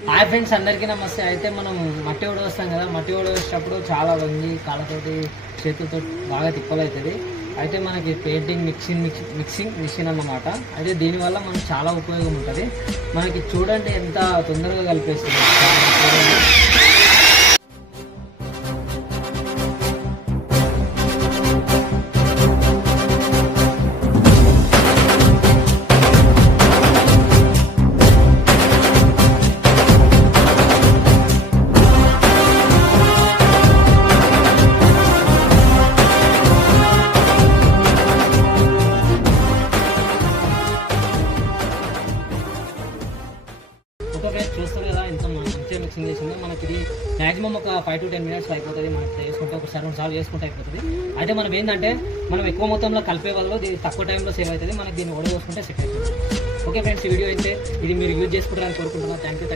Hi friends, అందరికీ నమస్తే. అయితే మనం మట్టి వస్తాం కదా, మట్టి వేసేటప్పుడు చాలా వంగి కాళ్ళతోటి చేతులతో బాగా తిప్పలు అవుతుంది. అయితే మనకి పెయింటింగ్ మిక్సింగ్ మిషన్ అన్నమాట. అయితే దీనివల్ల మనకు చాలా ఉపయోగం ఉంటుంది. మనకి చూడండి ఎంత తొందరగా కలిపేస్తుంది. ఓకే, చూస్తారు కదా ఎంత మంచిగా మిక్సింగ్ చేసిందో. మనకి ఇది మ్యాక్సిమం ఒక 5 to 10 minutes అయిపోతుంది. మనకి చేసుకుంటే ఒకసారి 2 సార్లు చేసుకుంటే అయిపోతుంది. అయితే మనం ఏంటంటే మనం ఎక్కువ మొత్తంలో కలిపే వల్ల ఇది తక్కువ టైంలో సేవ్ అవుతుంది. మనకి దీన్ని వడగోసుకుంటే సెట్ అవుతుంది. ఓకే ఫ్రెండ్స్, ఈ వీడియో అయితే ఇది మీరు యూజ్ చేసుకుంటారని కోరుకుంటున్నాను. Thank you.